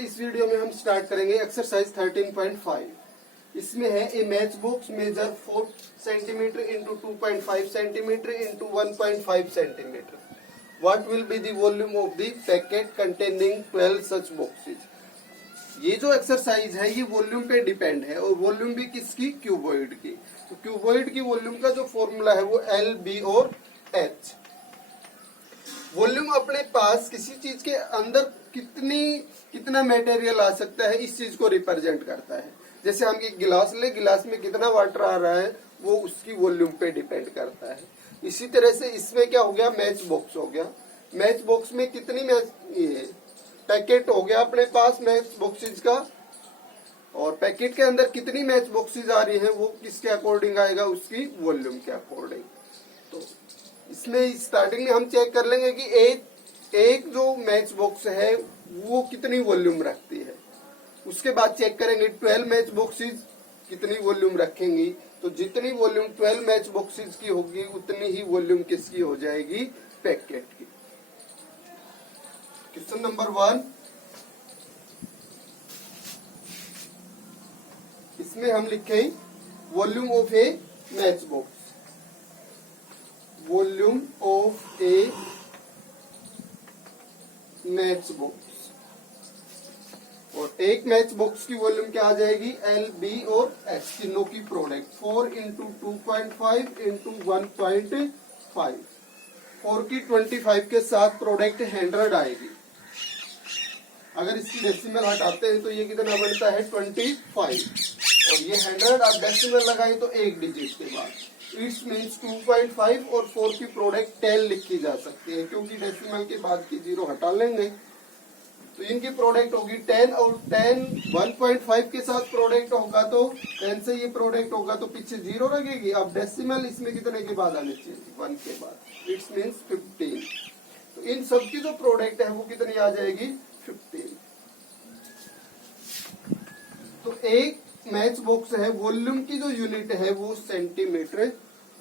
के इस वीडियो में हम स्टार्ट करेंगे एक्सरसाइज 13.5। इसमें है a match box measure 4 centimetre into 2.5 centimetre into 1.5 centimetre. What will be the volume of the packet containing 12 such boxes. ये जो एक्सरसाइज है ये वॉल्यूम पे डिपेंड है, और वॉल्यूम भी किसकी? क्यूबॉइड की। तो क्यूबॉइड की वॉल्यूम का जो फॉर्मूला है वो एल, बी और एच। वॉल्यूम अपने पास किसी चीज के अंदर कितना मटेरियल आ सकता है इस चीज को रिप्रेजेंट करता है। जैसे हम एक गिलास ले, गिलास में कितना वाटर आ रहा है वो उसकी वॉल्यूम पे डिपेंड करता है। इसी तरह से इसमें क्या हो गया? मैच बॉक्स हो गया। मैच बॉक्स में कितनी पैकेट हो गया अपने पास मैच बॉक्सेज का, और पैकेट के अंदर कितनी मैच बॉक्सेज आ रही है वो किसके अकॉर्डिंग आएगा? उसकी वॉल्यूम के अकॉर्डिंग। तो इसमें स्टार्टिंग में हम चेक कर लेंगे कि एक जो मैच बॉक्स है वो कितनी वॉल्यूम रखती है। उसके बाद चेक करेंगे 12 मैच बॉक्सेज कितनी वॉल्यूम रखेंगी। तो जितनी वॉल्यूम 12 मैच बॉक्सेज की होगी उतनी ही वॉल्यूम किसकी हो जाएगी? पैकेट की। क्वेश्चन नंबर 1, इसमें हम लिखे volume of A match box. Volume of A match box, और एक मैच बॉक्स की वॉल्यूम क्या आ जाएगी? एल, बी और एच तीनों की प्रोडक्ट। 4 into 2.5 into 1.5। 4 की 25 के साथ प्रोडक्ट 100 आएगी। अगर इसकी डेसिमल हटाते हैं तो ये कितना बनता है? 25। और ये 100 आप डेसिमल लगाए तो एक डिजिट के बाद। इट्स मीन्स 2.5 और 4 की प्रोडक्ट 10 लिखी जा सकती है, क्योंकि डेसिमल के बाद की 0 हटा लेंगे तो इनकी प्रोडक्ट होगी 10। और 10 1.5 के साथ प्रोडक्ट होगा तो 10 से ये प्रोडक्ट होगा तो पीछे 0 लगेगी। अब डेसिमल इसमें कितने के बाद आने चाहिए? 1 के बाद। It's means 15। तो इन सब की जो प्रोडक्ट है वो कितनी आ जाएगी? 15। तो एक मैच बॉक्स है, वॉल्यूम की जो यूनिट है वो सेंटीमीटर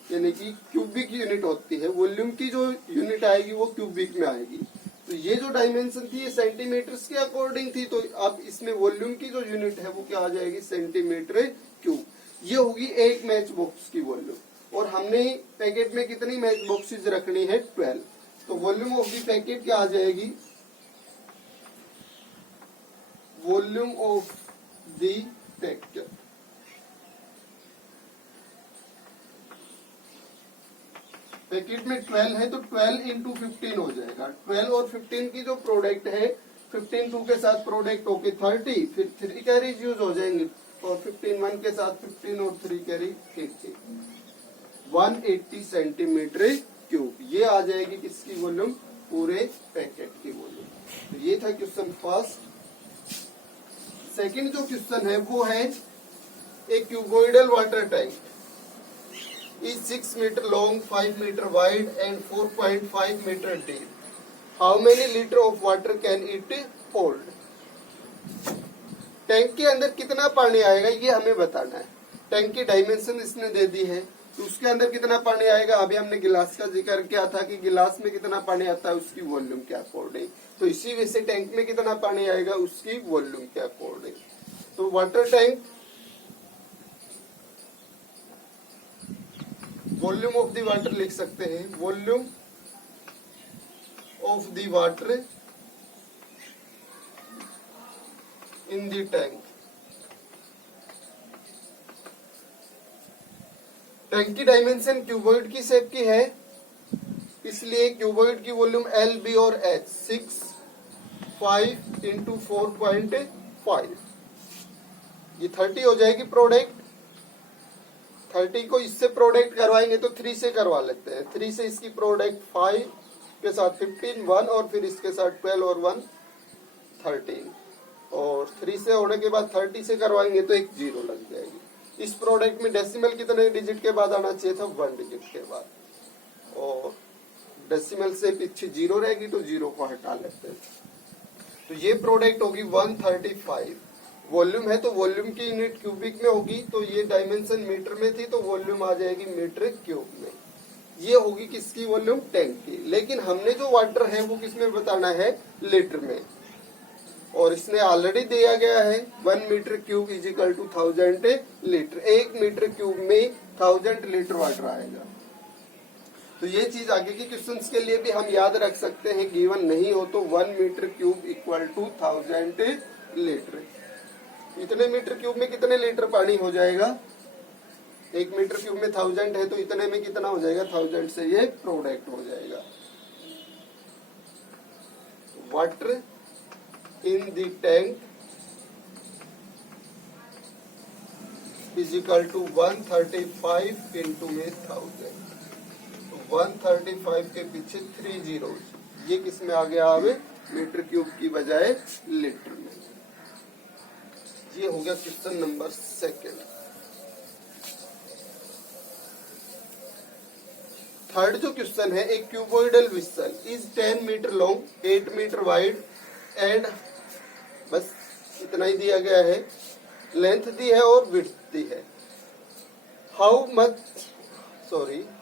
यानी कि क्यूबिक यूनिट होती है। वॉल्यूम की जो यूनिट आएगी वो क्यूबिक में आएगी। तो ये जो डायमेंशन थी ये सेंटीमीटर्स के अकॉर्डिंग थी, तो अब इसमें वॉल्यूम की जो यूनिट है वो क्या आ जाएगी? Centimetre cube. ये होगी एक मैच बॉक्स की वॉल्यूम। और हमने पैकेट में कितनी मैच बॉक्सेज रखनी है? 12। तो वॉल्यूम ऑफ द पैकेट क्या आ जाएगी? Volume of the packet packet में 12 है तो 12 इंटू 15 हो जाएगा। 12 और 15 की जो प्रोडक्ट है, 15 2 के साथ प्रोडक्ट होके 30, फिर 3 कैरीज यूज हो जाएंगे, और 15 1 के साथ 15 और 3 कैरी 80। 180 सेंटीमीटर क्यूब ये आ जाएगी किसकी वॉल्यूम? पूरे पैकेट की वॉल्यूम। तो ये था क्वेश्चन फर्स्ट। सेकंड जो क्वेश्चन है वो है एक cuboidal water tank is 6 meter long, 5 meter wide and 4.5 meter deep. How many liter of water can it hold? Tank के अंदर कितना पानी आएगा ये हमें बताना है। टैंक की डायमेंशन इसने दे दी है, तो उसके अंदर कितना पानी आएगा। अभी हमने गिलास का जिक्र किया था कि गिलास में कितना पानी आता है उसकी वॉल्यूम के अकॉर्डिंग। तो इसी वजह से टैंक में कितना पानी आएगा उसकी वॉल्यूम के अकॉर्डिंग। तो water tank volume of the water लिख सकते हैं। Volume of the water in the tank. Tank की डायमेंशन क्यूबॉइड की शेप की है, इसलिए क्यूबॉइड की वॉल्यूम एल, बी और एच। 6 5 इंटू 4.5 ये 30 हो जाएगी प्रोडक्ट। 30 को इससे प्रोडक्ट करवाएंगे तो 3 से करवा लेते हैं। 3 से इसकी प्रोडक्ट 5 के साथ 15 1 और फिर इसके साथ 12 और 1 13, और 3 से होने के बाद 30 से करवाएंगे तो एक 0 लग जाएगी। इस प्रोडक्ट में डेसिमल कितने डिजिट के बाद आना चाहिए था? 1 डिजिट के बाद, और डेसिमल से पीछे 0 रहेगी तो 0 को हटा लेते हैं। तो ये प्रोडक्ट होगी 135। वॉल्यूम है तो वॉल्यूम की यूनिट क्यूबिक में होगी, तो ये डायमेंशन मीटर में थी तो वॉल्यूम आ जाएगी मीटर क्यूब में। ये होगी किसकी वॉल्यूम? टैंक की। लेकिन हमने जो वाटर है वो किसमें बताना है? लीटर में। और इसने ऑलरेडी दिया गया है 1 metre cube is equal to 1000 litre. 1 metre cube में 1000 लीटर वाटर आएगा। तो ये चीज आगे के क्वेश्चंस के लिए भी हम याद रख सकते हैं, गिवन नहीं हो तो 1 metre cube equal to 1000 litre. इतने मीटर क्यूब में कितने लीटर पानी हो जाएगा? 1 मीटर क्यूब में 1000 है तो इतने में कितना हो जाएगा? 1000 से ये प्रोडक्ट हो जाएगा। Water in the tank is equal to 135 into में 1000। 135 के पीछे 3 जीरोस, ये किस में आ गया? अब मीटर क्यूब की बजाय लीटर में। ये हो गया क्वेश्चन नंबर 2। थर्ड जो क्वेश्चन है, एक cuboidal vessel is 10 metre long, 8 metre wide and, बस इतना ही दिया गया है। लेंथ दी है और विड्थ दी है।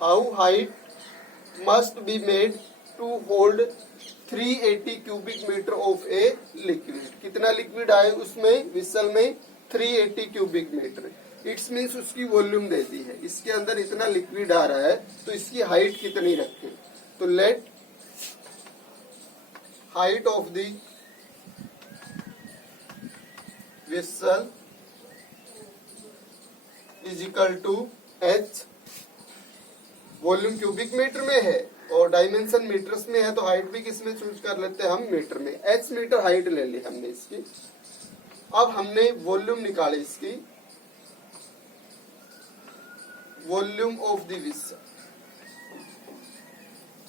How height must be made to hold 380 cubic meter of a liquid। कितना लिक्विड आए उसमें विसल में? 380 क्यूबिक मीटर। इट्स मीन्स उसकी वॉल्यूम दे दी है, इसके अंदर इतना लिक्विड आ रहा है तो इसकी हाइट कितनी रखें? तो let height of the vessel is equal to h। Volume cubic metre में है और डायमेंशन मीटर्स में है, तो हाइट भी किस में चूज कर लेते हैं हम? मीटर में। h मीटर हाइट ले ली हमने इसकी। अब हमने वॉल्यूम निकाली इसकी, वॉल्यूम ऑफ द विसल,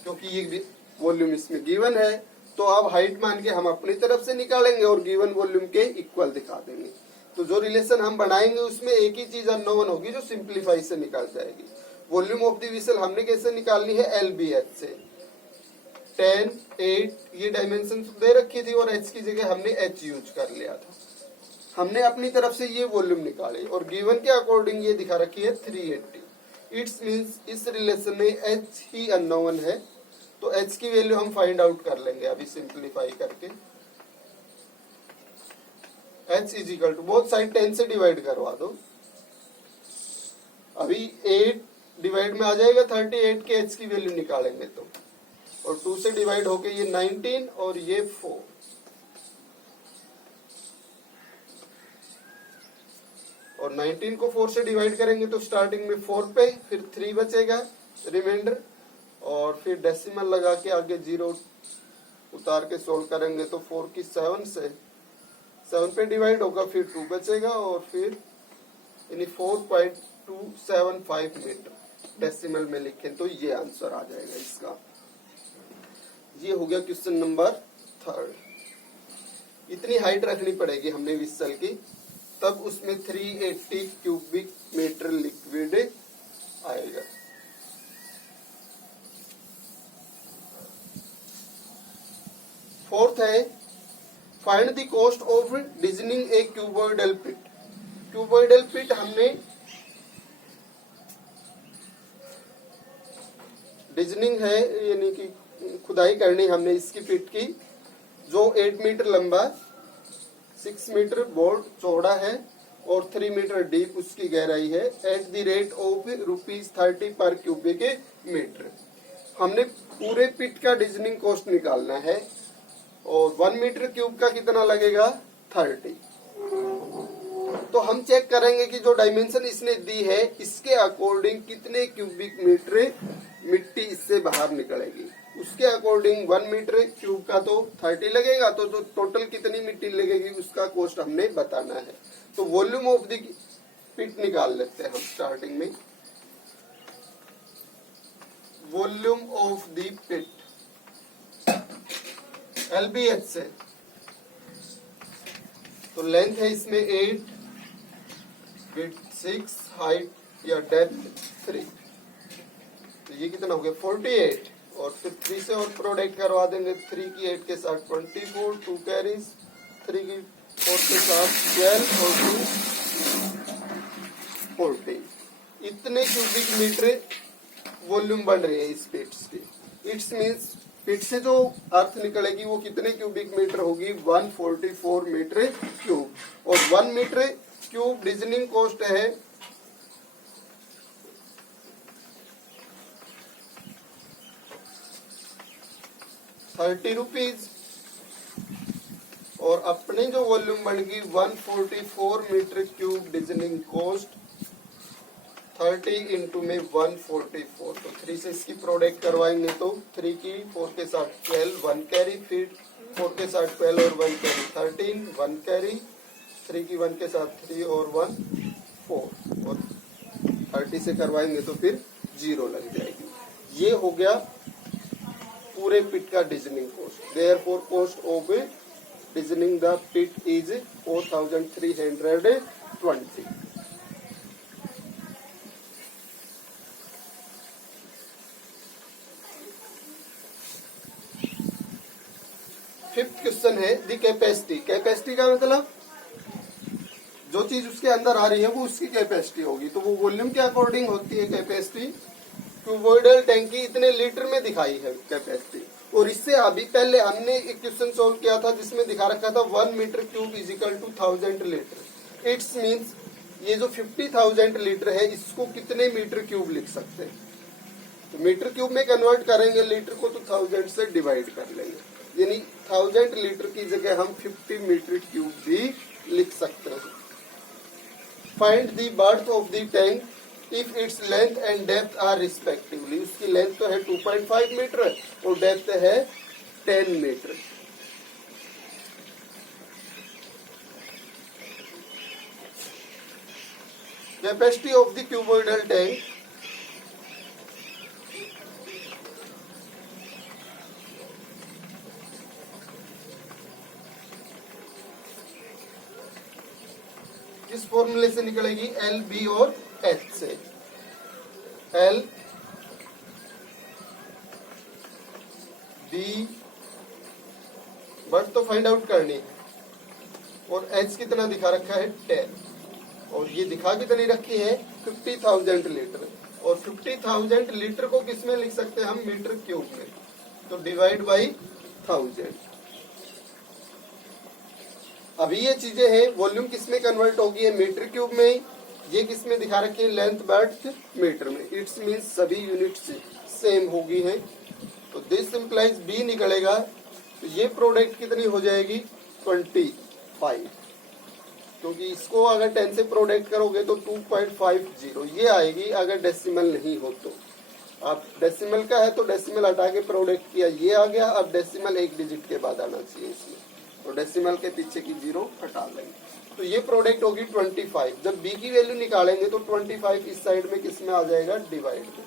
क्योंकि ये वॉल्यूम इसमें गिवन है तो अब हाइट मान के हम अपनी तरफ से निकालेंगे और गिवन वॉल्यूम के इक्वल दिखा देंगे। तो जो रिलेशन हम बनाएंगे उसमें एक ही चीज अननोन होगी जो सिंप्लीफाई से निकल जाएगी। वॉल्यूम ऑफ द विसल हमने कैसे निकालनी है? LBH से। 10, 8 ये डायमेंशन दे रखी थी और h की जगह हमने h यूज कर लिया था। हमने अपनी तरफ से ये वॉल्यूम निकाली और गिवन के अकॉर्डिंग ये दिखा रखी है 380। इट्स मींस इस रिलेशन में h ही अननोन है, तो h की वैल्यू हम फाइंड आउट कर लेंगे अभी सिंप्लीफाई करके। h is equal to, both side 10 से डिवाइड करवा दो। अभी 8 डिवाइड में आ जाएगा 38 के h की वैल्यू निकालेंगे तो, और 2 से डिवाइड होके ये 19 और ये 4। और 19 को 4 से डिवाइड करेंगे तो स्टार्टिंग में 4 पे, फिर 3 बचेगा रिमाइंडर, और फिर डेसिमल लगा के आगे 0 उतार के सोल्व करेंगे तो 4 की 7 से 7 पे डिवाइड होगा, फिर 2 बचेगा और फिर यानी 4.275 मीटर डेसिमल में लिखें तो ये आंसर आ जाएगा इसका। ये हो गया क्वेश्चन नंबर 3। इतनी हाइट रखनी पड़ेगी हमने विसल की, तब उसमें 380 क्यूबिक मीटर लिक्विड आएगा। फोर्थ है, find the cost of digging a cuboidal pit. Cuboidal pit हमने डिजनिंग है यानी कि खुदाई करनी हमने इसकी पिट की, जो 8 मीटर लंबा, 6 मीटर बोर्ड चौड़ा है और 3 मीटर डीप उसकी गहराई है, एट द रेट ऑफ ₹30 पर क्यूबिक मीटर। हमने पूरे पिट का डिजनिंग कॉस्ट निकालना है और 1 मीटर क्यूब का कितना लगेगा? 30। तो हम चेक करेंगे कि जो डायमेंशन इसने दी है इसके अकॉर्डिंग कितने क्यूबिक मीटर मिट्टी इससे बाहर निकलेगी। उसके अकॉर्डिंग 1 मीटर क्यूब का तो 30 लगेगा, तो जो टोटल कितनी मिट्टी लगेगी उसका कॉस्ट हमने बताना है। तो वॉल्यूम ऑफ द पिट निकाल लेते हैं हम स्टार्टिंग में। Volume of the pit LBH से, तो लेंथ है इसमें 8, विड्थ 6, हाइट या डेप्थ 3, तो ये कितना हो गया? 48। और फिर 3 से और प्रोडक्ट करवा देंगे, 3 की 8 के साथ 24, 2 कैरीज, 3 की 4 के साथ 12 और 2 40। इतने क्यूबिक मीटर वॉल्यूम बढ़ रही है इस पिट्स की। इट्स मीन्स पिट से जो अर्थ निकलेगी वो कितने क्यूबिक मीटर होगी, 144 मीटर क्यूब। और 1 मीटर क्यूब डीजलिंग कॉस्ट है 30 रुपीज। और अपनी जो वॉल्यूम बन गई 144 मीटर क्यूब डीजलिंग कॉस्ट 30 इंटू में 144, तो 3 से इसकी प्रोडक्ट करवाएंगे तो 3 की 4 के साथ 12, 1 कैरी, फिर 4 के साथ 12 और 1 कैरी 13, 1 कैरी, 3 की 1 के साथ 3 और 1 4, और 30 से करवाएंगे तो फिर 0 लग जाएगी। ये हो गया पूरे पिट का digging cost. Therefore cost of digging the pit is 4320। Fifth question है दी कैपेसिटी। कैपेसिटी का मतलब जो चीज उसके अंदर आ रही है वो उसकी कैपेसिटी होगी, तो वो वॉल्यूम के अकॉर्डिंग होती है कैपेसिटी। क्यूबॉइडल टैंक की इतने लीटर में दिखाई है कैपेसिटी। और इससे अभी पहले हमने एक क्वेश्चन सोल्व किया था जिसमें दिखा रखा था 1 metre cube is equal to 1000 litre. It's means ये जो 50,000 लीटर है इसको कितने मीटर क्यूब लिख सकते हैं, तो मीटर क्यूब में कन्वर्ट करेंगे लीटर को तो 1000 से डिवाइड कर लेंगे, यानी 1000 लीटर की जगह हम 50 मीटर क्यूब भी लिख सकते हैं। Find the breadth of the tank if its length and depth are respectively. उसकी लेंथ तो है 2.5 मीटर और डेप्थ है 10 metre. Capacity of the cuboidal tank किस फॉर्मूले से निकलेगी, एल, बी और एच से। एल, बी बट तो फाइंड आउट करनी है, और एच कितना दिखा रखा है 10, और ये दिखा कितनी रखी है 50,000 लीटर। और 50,000 लीटर को किस में लिख सकते हैं हम, मीटर क्यूब में, तो डिवाइड बाई 1000। अभी ये चीजें हैं, वॉल्यूम किस में कन्वर्ट होगी है, मीटर क्यूब में। ये किस में दिखा रखी है, लेंथ बर्थ मीटर में। इट्स मीन्स सभी यूनिट्स सेम होगी हैं, तो दिस इंप्लाइज बी निकलेगा। तो ये प्रोडक्ट कितनी हो जाएगी 25, क्योंकि इसको अगर 10 से प्रोडक्ट करोगे तो 2.50 ये आएगी अगर डेसिमल नहीं हो तो। अब डेसिमल का है तो डेसिमल हटा के प्रोडक्ट किया, ये आ गया। अब डेसिमल एक डिजिट के बाद आना चाहिए इसमें, तो डेसिमल के पीछे की 0 हटा लेंगे, तो ये प्रोडक्ट होगी 25। जब बी की वैल्यू निकालेंगे तो 25 इस साइड में किस में आ जाएगा, डिवाइड में।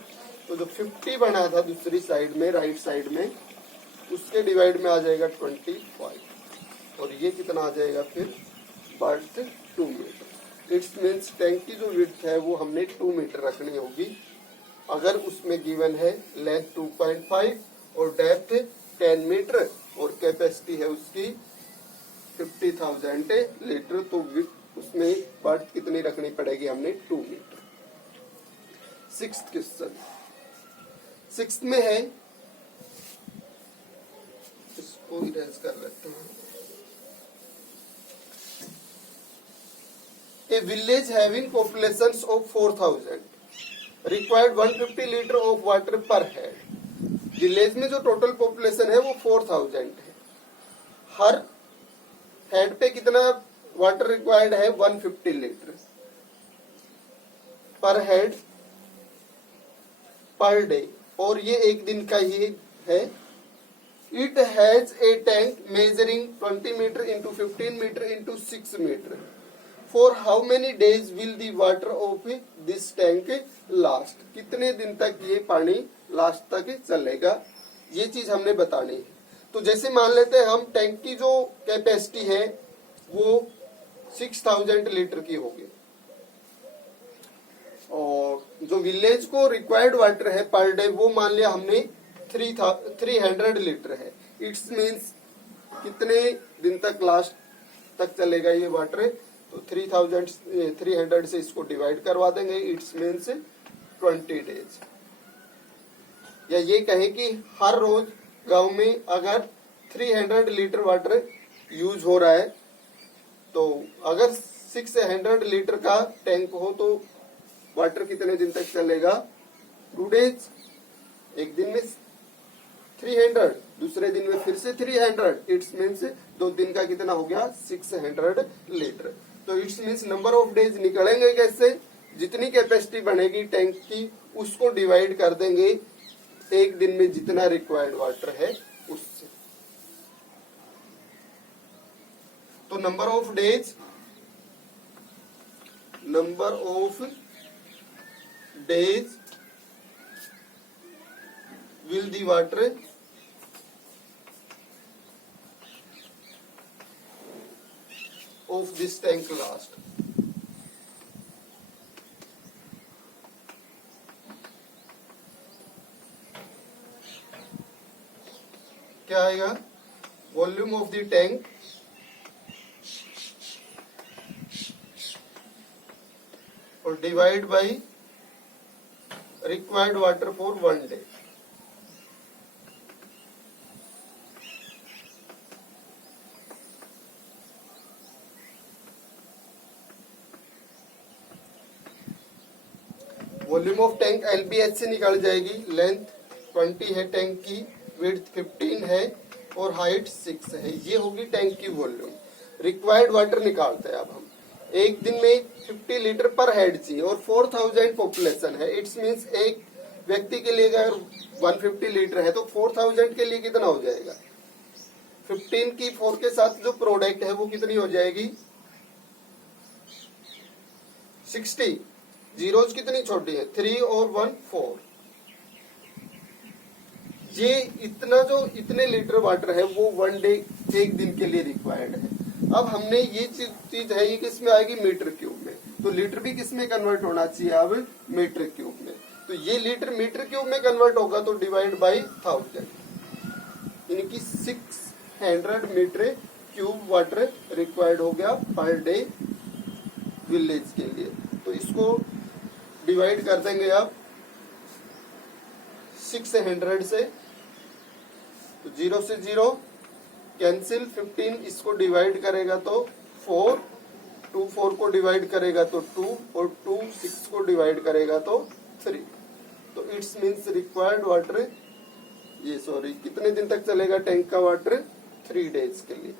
तो जो 50 बना था दूसरी साइड में, राइट साइड में, उसके डिवाइड में आ जाएगा 25, और ये कितना आ जाएगा फिर, breadth 2 metre. It's means tank की जो विड्थ है वो हमने 2 मीटर रखनी होगी। अगर उसमें गिवन है लेंथ 2.5 और डेप्थ 10 मीटर और कैपेसिटी है उसकी 50,000 लीटर, तो उसमें बर्थ कितनी रखनी पड़ेगी हमने 2 मीटर। सिक्स्थ क्वेश्चन, सिक्स्थ में है, इसको इरेज कर लेते हैं। A village having populations of 4,000 required 150 litre of water पर हेड। विलेज में जो टोटल पॉपुलेशन है वो 4,000 है। हर हेड पे कितना वाटर रिक्वायर्ड है, 150 लीटर पर हेड पर डे, और ये एक दिन का ही है। It has a tank measuring 20 metre into 15 metre into 6 metre. For how many days will the water of this tank last. कितने दिन तक ये पानी लास्ट तक चलेगा, ये चीज हमने बतानी है। तो जैसे मान लेते हैं हम टैंक की जो कैपेसिटी है वो 6000 लीटर की होगी, और जो विलेज को रिक्वायर्ड वाटर है पर डे वो मान लिया हमने 300 लीटर है। इट्स मीन्स कितने दिन तक लास्ट तक चलेगा ये वाटर, तो 300 से इसको डिवाइड करवा देंगे। इट्स मीन्स 20 डेज, या ये कहें कि हर रोज गांव में अगर 300 लीटर वाटर यूज हो रहा है, तो अगर 600 लीटर का टैंक हो तो वाटर कितने दिन तक चलेगा? 2 डेज। एक दिन में 300, दूसरे दिन में फिर से 300, इट्स मीन्स 2 दिन का कितना हो गया? 600 लीटर। तो it's means number of days निकलेंगे कैसे? जितनी कैपेसिटी बनेगी टैंक की उसको डिवाइड कर देंगे एक दिन में जितना रिक्वायर्ड वाटर है उससे। तो number of days will the water of this tank last? क्या आएगा? वॉल्यूम ऑफ द टैंक और divide by required water for 1 day. Volume of tank LBH से निकाल जाएगी। लेंथ 20 है टैंक की, विड्थ 15 है और हाइट 6 है। ये होगी टैंक की वॉल्यूम। रिक्वायर्ड वाटर निकालते हैं अब हम। एक दिन में 50 लीटर पर हेड चाहिए और 4000 पॉपुलेशन है। इट्स मीन्स एक व्यक्ति के लिए अगर 150 लीटर है तो 4000 के लिए कितना हो जाएगा? 15 की 4 के साथ जो प्रोडक्ट है वो कितनी हो जाएगी? 60। जीरोज कितनी छोटी है? 3 और 1 4। ये इतना जो इतने लीटर वाटर है वो 1 डे एक दिन के लिए रिक्वायर्ड है। अब हमने ये चीज है ये किस में आएगी? मीटर क्यूब में। तो लीटर भी किस में कन्वर्ट होना चाहिए? अब मीटर क्यूब में। तो ये लीटर मीटर क्यूब में कन्वर्ट होगा तो डिवाइड बाई 1000, यानी कि 600 मीटर क्यूब वाटर रिक्वायर्ड हो गया पर डे विलेज के लिए। तो इसको डिवाइड कर देंगे आप 600 से, तो 0 से 0 कैंसिल। 15 इसको डिवाइड करेगा तो 4, 2 4 को डिवाइड करेगा तो 2 और 2 6 को डिवाइड करेगा तो 3। तो इट्स मीन्स रिक्वायर्ड वाटर कितने दिन तक चलेगा टैंक का वाटर? 3 डेज के लिए।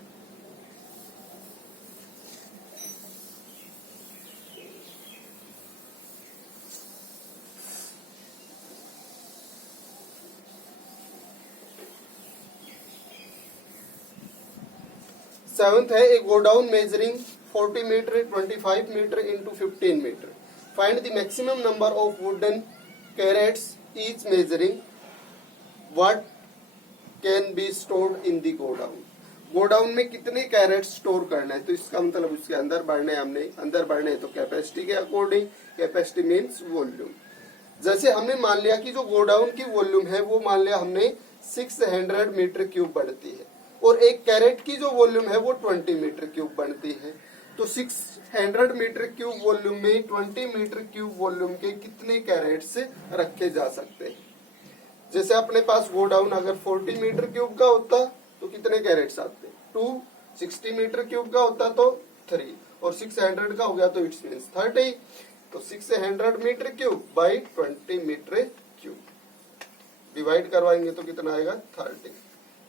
सेवंथ है a godown measuring 40 metre 25 metre into 15 metre. Find the maximum number of wooden crates each measuring what can be stored in the godown. Godown में कितने कैरेट स्टोर करना है? तो इसका मतलब उसके अंदर बढ़ने, हमने अंदर बढ़ने तो कैपेसिटी के अकॉर्डिंग, कैपेसिटी मीन्स वॉल्यूम। जैसे हमने मान लिया कि जो गोडाउन की वॉल्यूम है वो मान लिया हमने 600 मीटर क्यूब बढ़ती है और एक कैरेट की जो वॉल्यूम है वो 20 मीटर क्यूब बनती है। तो 600 मीटर क्यूब वॉल्यूम में 20 मीटर क्यूब वॉल्यूम के कितने कैरेट्स रखे जा सकते हैं? जैसे अपने पास गोडाउन अगर 40 मीटर क्यूब का होता तो कितने कैरेट्स आते? 2। 60 मीटर क्यूब का होता तो 3 और 600 का हो गया तो इट्स मीन्स 30। तो 600 metre cube by 20 metre cube divide करवाएंगे तो कितना आएगा? 30।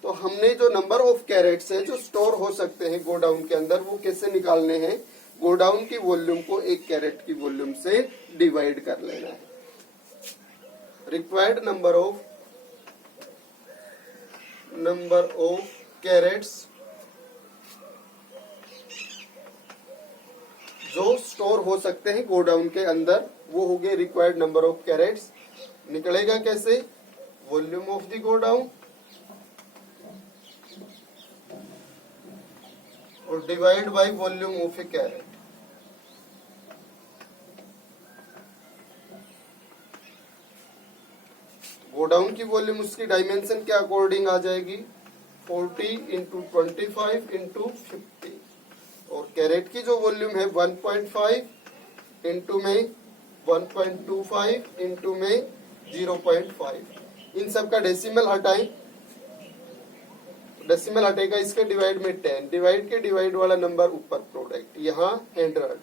तो हमने जो नंबर ऑफ कैरेट्स है जो स्टोर हो सकते हैं गोडाउन के अंदर वो कैसे निकालने हैं? गोडाउन की वॉल्यूम को एक कैरेट की वॉल्यूम से डिवाइड कर लेना है। रिक्वायर्ड नंबर ऑफ कैरेट्स जो स्टोर हो सकते हैं गोडाउन के अंदर वो हो गए रिक्वायर्ड नंबर ऑफ कैरेट्स। निकलेगा कैसे? वॉल्यूम ऑफ द गोडाउन और divide by volume of a crate. Godown की वॉल्यूम उसकी डायमेंशन के अकॉर्डिंग आ जाएगी 40 इंटू 25 इंटू 50 और कैरेट की जो वॉल्यूम है 1.5 इंटू में 1.25 इंटू में 0.5। इन सब का डेसिमल हटाएं डेसिमल हटेगा इसके डिवाइड में 10, डिवाइड के डिवाइड वाला नंबर ऊपर प्रोडक्ट, यहाँ 100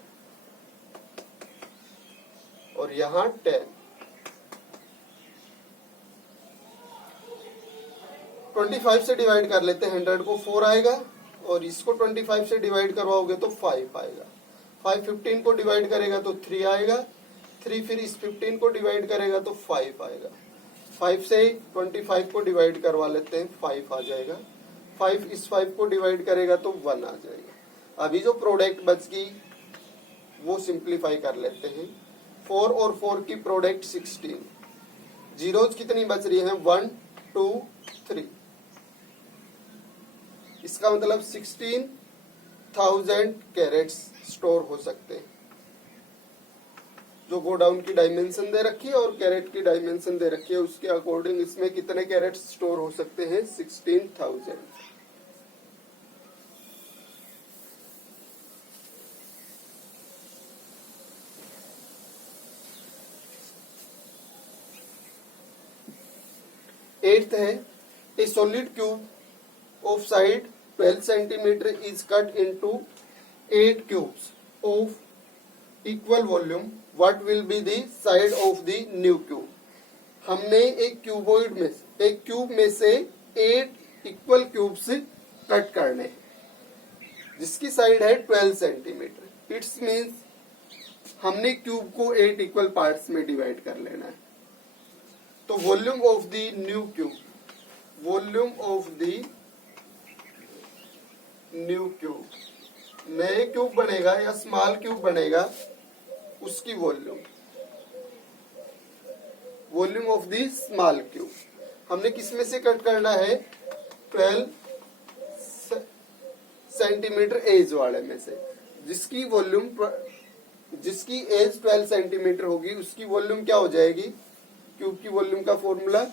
और यहाँ 10। 25 से डिवाइड कर लेते हैं 100 को, 4 आएगा, और इसको 25 से डिवाइड करवाओगे तो 5 आएगा। 5 15 को डिवाइड करेगा तो 3 आएगा, 3 फिर इस 15 को डिवाइड करेगा तो 5 आएगा। 5 से 25 को डिवाइड करवा लेते हैं, 5 आ जाएगा। 5 इस 5 को डिवाइड करेगा तो 1 आ जाएगा। अभी जो प्रोडक्ट बच गई वो सिंप्लीफाई कर लेते हैं। 4 और 4 की प्रोडक्ट 16, जीरोज कितनी बच रही है? 1 2 3। इसका मतलब 16,000 कैरेट्स स्टोर हो सकते हैं। जो गोडाउन की डायमेंशन दे रखी है और कैरेट की डायमेंशन दे रखी है, उसके अकॉर्डिंग इसमें कितने कैरेट स्टोर हो सकते हैं? 16,000। एट्थ है, ए solid cube of side 12 centimeter is cut into 8 cubes of equal volume. What will be the side of the new cube? हमने एक क्यूबॉइड में, एक क्यूब में से 8 इक्वल क्यूब्स कट करने हैं, जिसकी साइड है 12 सेंटीमीटर। इट्स मीन्स हमने क्यूब को 8 इक्वल पार्ट्स में डिवाइड कर लेना है। तो volume of the new cube, volume of the new cube, नए क्यूब बनेगा या स्मॉल क्यूब बनेगा, उसकी volume, volume of the small cube हमने किस में से कट करना है? 12 सेंटीमीटर एज वाले में से, जिसकी वॉल्यूम, जिसकी एज 12 सेंटीमीटर होगी उसकी वॉल्यूम क्या हो जाएगी? क्यूब की वॉल्यूम का फॉर्मूला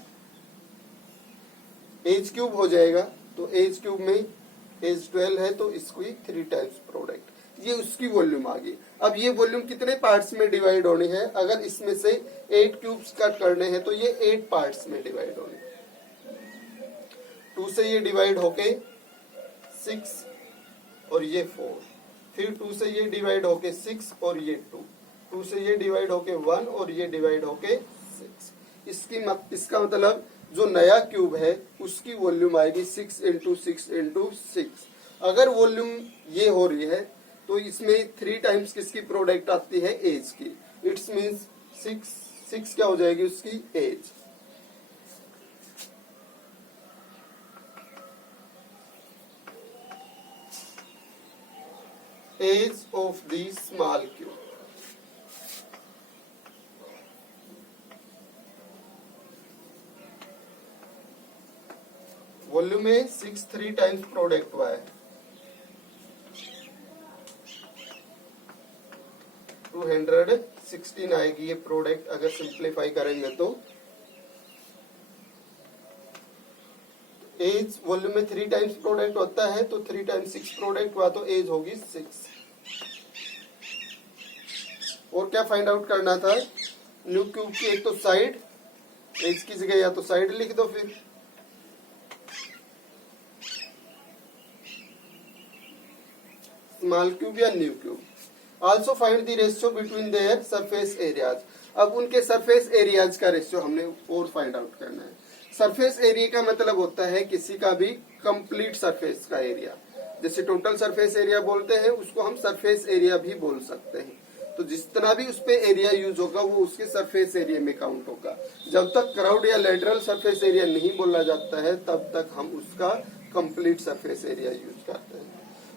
एज क्यूब हो जाएगा। तो एज क्यूब में एज 12 है तो इसको 3 टाइम्स प्रोडक्ट, ये उसकी वॉल्यूम आ गई। अब ये वॉल्यूम कितने पार्ट्स में डिवाइड होनी है? अगर इसमें से 8 क्यूब्स कट करने हैं तो ये 8 पार्ट्स में डिवाइड होने। 2 से ये डिवाइड होके 6 और ये 4, फिर 2 से ये डिवाइड होके 6 और ये 2, 2 से ये डिवाइड होके 1 और ये डिवाइड होके 6। इसका मतलब जो नया क्यूब है उसकी वॉल्यूम आएगी 6 इंटू 6 इंटू 6। अगर वॉल्यूम ये हो रही है तो इसमें 3 टाइम्स किसकी प्रोडक्ट आती है? एज की। इट्स मीन्स 6 क्या हो जाएगी उसकी? Edge. Edge of the small cube, volume में 6 3 टाइम्स प्रोडक्ट हुआ है, 216 आएगी ये प्रोडक्ट अगर सिंप्लीफाई करेंगे तो। एज वॉल्यूम में 3 टाइम्स प्रोडक्ट होता है तो 3 टाइम्स 6 प्रोडक्ट हुआ तो एज होगी 6। और क्या फाइंड आउट करना था? न्यू क्यूब की एक तो साइड, एज की जगह या तो साइड लिख दो, फिर स्मॉल क्यूब या new cube. Also find the ratio between their surface areas. अब उनके सरफेस एरियाज का रेशियो हमने और फाइंड आउट करना है। सरफेस एरिया का मतलब होता है किसी का भी कंप्लीट सरफेस का एरिया। जैसे टोटल सरफेस एरिया बोलते हैं उसको हम सरफेस एरिया भी बोल सकते हैं। तो जितना भी उस पे एरिया यूज होगा वो उसके सरफेस एरिया में काउंट होगा। जब तक क्राउड या लेटरल सरफेस एरिया नहीं बोला जाता है तब तक हम उसका कंप्लीट सरफेस एरिया यूज करते हैं।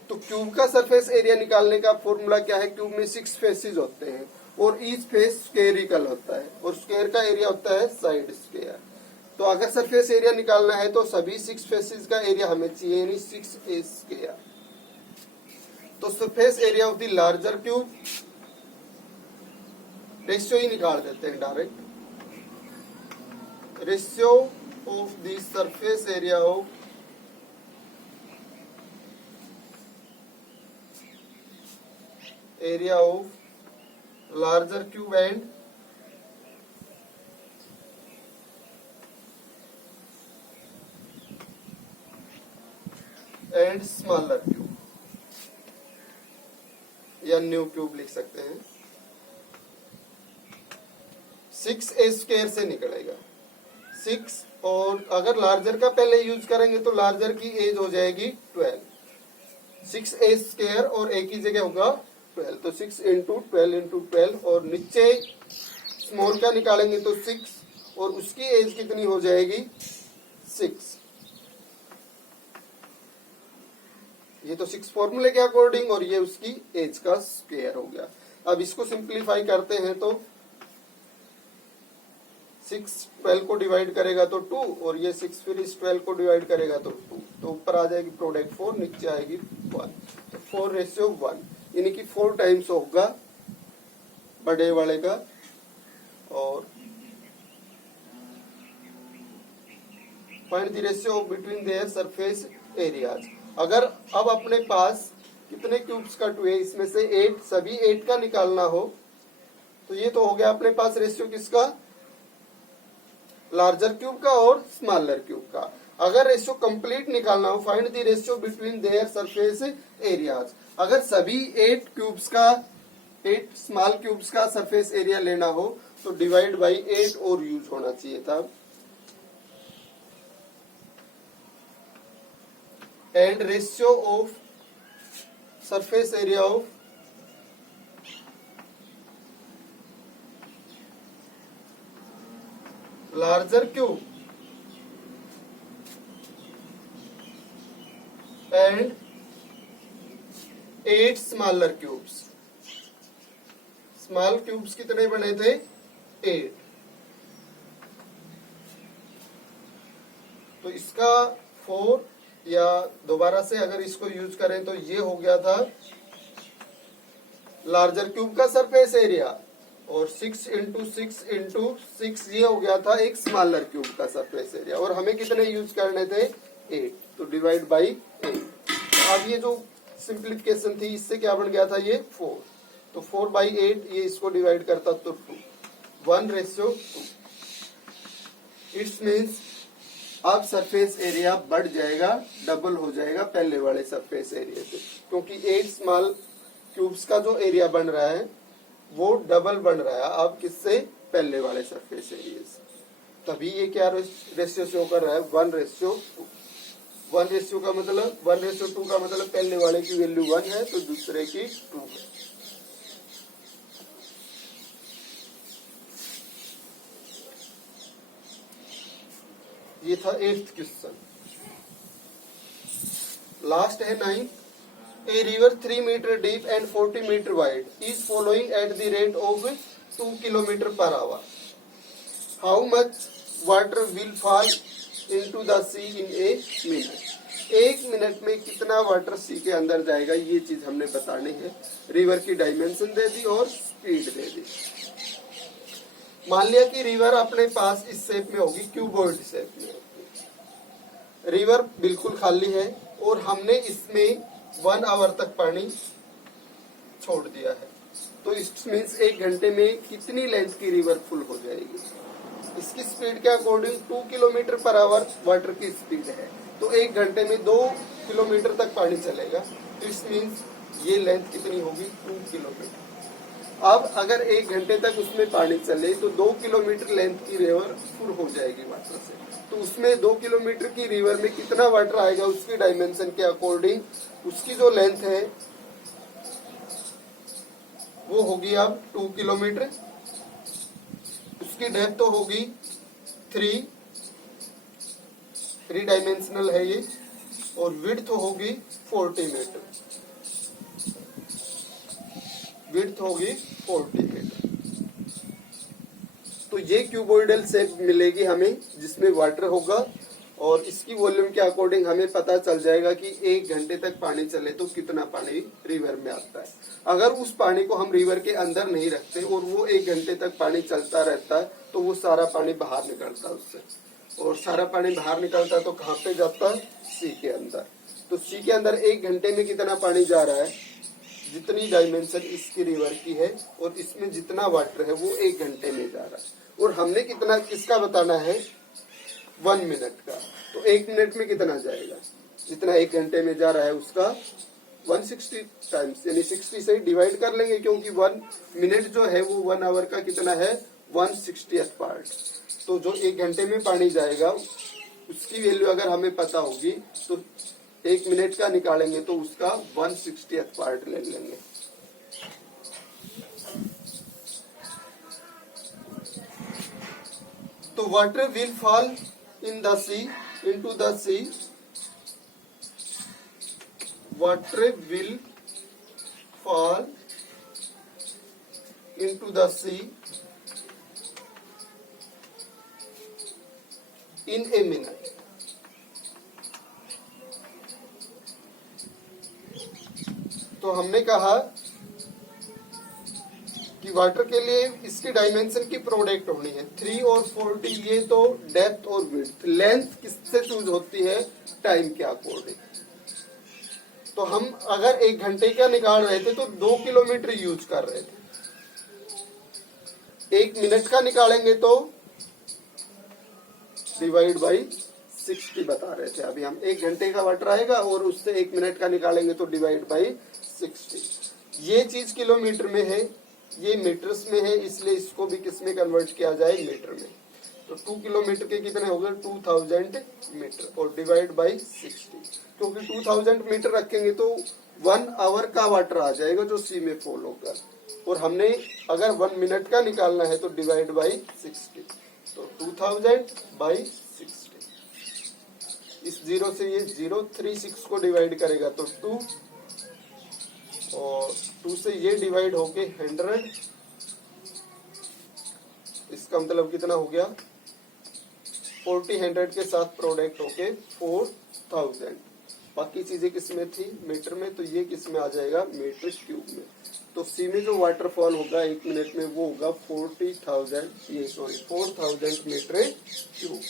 तो क्यूब का सरफेस एरिया निकालने का फॉर्मूला क्या है? क्यूब में 6 फेसेस होते हैं और ईच फेस स्क्वेरिकल होता है और स्क्वायर का एरिया होता है साइड स्क्वायर। तो अगर सरफेस एरिया निकालना है तो सभी 6 फेसेस का एरिया हमें चाहिए, यानी 6a स्क्वायर। तो surface area of the larger cube ratio ही निकाल देते हैं direct. Ratio of the surface area of larger cube and and smaller cube या न्यू क्यूब लिख सकते हैं। 6a स्क्वायर से निकलेगा 6, और अगर लार्जर का पहले यूज करेंगे तो लार्जर की एज हो जाएगी 12। 6a स्क्वायर और a की जगह होगा 12, तो 6 इंटू 12 और नीचे स्मॉल का निकालेंगे तो 6, और उसकी एज कितनी हो जाएगी 6। ये तो 6 फॉर्मूले के अकॉर्डिंग, और ये उसकी एज का स्क्वायर हो गया। अब इसको सिंप्लीफाई करते हैं तो 6 12 को डिवाइड करेगा तो 2, और ये 6 फिर इस 12 को डिवाइड करेगा तो 2, तो ऊपर आ जाएगी प्रोडक्ट 4, नीचे आएगी 1, तो 4:1, यानी कि 4 टाइम्स होगा बड़े वाले का। और find the ratio between their surface areas. अगर अब अपने पास कितने क्यूब्स कट हुए, इसमें से 8, सभी 8 का निकालना हो, तो ये तो हो गया अपने पास रेशियो किसका, लार्जर क्यूब का और स्मॉलर क्यूब का। अगर रेशियो कंप्लीट निकालना हो, find the ratio between their surface areas. अगर सभी 8 क्यूब्स का 8 स्मॉल क्यूब्स का सरफेस एरिया लेना हो तो डिवाइड बाई 8 और यूज होना चाहिए था। And ratio of surface area of larger cube and 8 smaller cubes. Small cubes कितने बने थे 8, तो इसका 4, या दोबारा से अगर इसको यूज करें तो ये हो गया था लार्जर क्यूब का सरफेस एरिया, और 6 इंटू 6 ये हो गया था एक स्मॉलर क्यूब का सरफेस एरिया, और हमें कितने यूज करने थे 8, तो डिवाइड बाई 8। अब ये जो सिंप्लीफिकेशन थी इससे क्या बन गया था ये 4, तो 4/8, ये इसको डिवाइड करता तो 2, 1:2। इट्स मीन्स अब सरफेस एरिया बढ़ जाएगा, डबल हो जाएगा पहले वाले सरफेस एरिया से, क्योंकि 8 स्मॉल क्यूब्स का जो एरिया बन रहा है वो डबल बन रहा है अब किससे, पहले वाले सरफेस एरिया से। तभी ये क्या रेशियो शो कर रहा है 1:2। 1:2 का मतलब 1:2 का मतलब पहले वाले की वैल्यू 1 है तो दूसरे की 2 है। ये था 8th क्वेश्चन। लास्ट है 9th। A river 3 metre deep and 40 metre wide is following at the rate of 2 kilometre per hour. How much water will fall into the sea in a minute. 1 minute में कितना water सी के अंदर जाएगा, ये चीज हमने बतानी है। रिवर की डायमेंशन दे दी और स्पीड दे दी। मान लिया कि रिवर अपने पास इस शेप में होगी, क्यूबॉइड शेप में होगी। रिवर बिल्कुल खाली है और हमने इसमें 1 आवर तक पानी छोड़ दिया है, तो इट मीन्स 1 घंटे में कितनी लेंथ की रिवर फुल हो जाएगी। इसकी स्पीड के according 2 kilometre per our water की स्पीड है, तो 1 घंटे में 2 किलोमीटर तक पानी चलेगा। इट मीन्स ये लेंथ कितनी होगी 2 किलोमीटर। अब अगर 1 घंटे तक उसमें पानी चले तो 2 किलोमीटर लेंथ की रिवर फुल हो जाएगी वाटर से। तो उसमें 2 किलोमीटर की रिवर में कितना वाटर आएगा उसकी डायमेंशन के अकॉर्डिंग उसकी जो लेंथ है वो होगी अब 2 किलोमीटर। उसकी डेप्थ तो होगी 3 डायमेंशनल है ये, और विड्थ होगी 40 मीटर। विड्थ होगी 40 मीटर। तो ये क्यूबॉइडल शेप मिलेगी हमें जिसमें वाटर होगा, और इसकी वॉल्यूम के अकॉर्डिंग हमें पता चल जाएगा कि 1 घंटे तक पानी चले तो कितना पानी रिवर में आता है। अगर उस पानी को हम रिवर के अंदर नहीं रखते और वो 1 घंटे तक पानी चलता रहता है तो वो सारा पानी बाहर निकलता है उससे, और सारा पानी बाहर निकलता है तो कहाँ पे जाता है, सी के अंदर। तो सी के अंदर 1 घंटे में कितना पानी जा रहा है, जितनी डायमेंशन इसकी रिवर की है और इसमें जितना वाटर है वो 1 घंटे में जा रहा है। और हमने कितना किसका बताना है 1 मिनट का, तो 1 मिनट में कितना जाएगा जितना 1 घंटे में जा रहा है उसका 160 टाइम्स, यानी 60 से डिवाइड कर लेंगे, क्योंकि 1 मिनट जो है वो 1 आवर का कितना है 160th पार्ट। तो जो 1 घंटे में पानी जाएगा उसकी वैल्यू अगर हमें पता होगी तो 1 मिनट का निकालेंगे तो उसका 160th पार्ट ले लेंगे। तो water will fall in the sea, into the sea, water will fall into the sea in a minute। तो हमने कहा कि वाटर के लिए इसकी डायमेंशन की प्रोडक्ट होनी है 3 और 40, ये तो डेप्थ और विड्थ। लेंथ किससे चूज होती है, टाइम के अकॉर्डिंग। तो हम अगर 1 घंटे का निकाल रहे थे तो 2 किलोमीटर यूज कर रहे थे, 1 मिनट का निकालेंगे तो डिवाइड बाई 60 बता रहे थे। अभी हम 1 घंटे का वाटर आएगा और उससे 1 मिनट का निकालेंगे तो डिवाइड बाई 60। ये चीज किलोमीटर में है, ये मीटर्स में है, इसलिए इसको भी किस में कन्वर्ट किया जाए, मीटर में। तो 2 किलोमीटर के कितने हो गए 2000 मीटर, और डिवाइड बाई 60, क्योंकि 2000 मीटर रखेंगे तो 1 आवर का वाटर आ जाएगा जो सी में फॉल होगा। और हमने अगर 1 मिनट का निकालना है तो डिवाइड बाई 60, तो 2000 बाई 60। इस 0 से ये 0, 36 को डिवाइड करेगा तो 2, और 2 से ये डिवाइड होके 100, इसका मतलब कितना हो गया 40, 100 के साथ प्रोडक्ट होके 4000। बाकी चीजें किस में थी, मीटर में, तो ये किस में आ जाएगा, मीटर क्यूब में। तो सी में जो वाटरफॉल होगा 1 मिनट में वो होगा 40,000 मीटर क्यूब।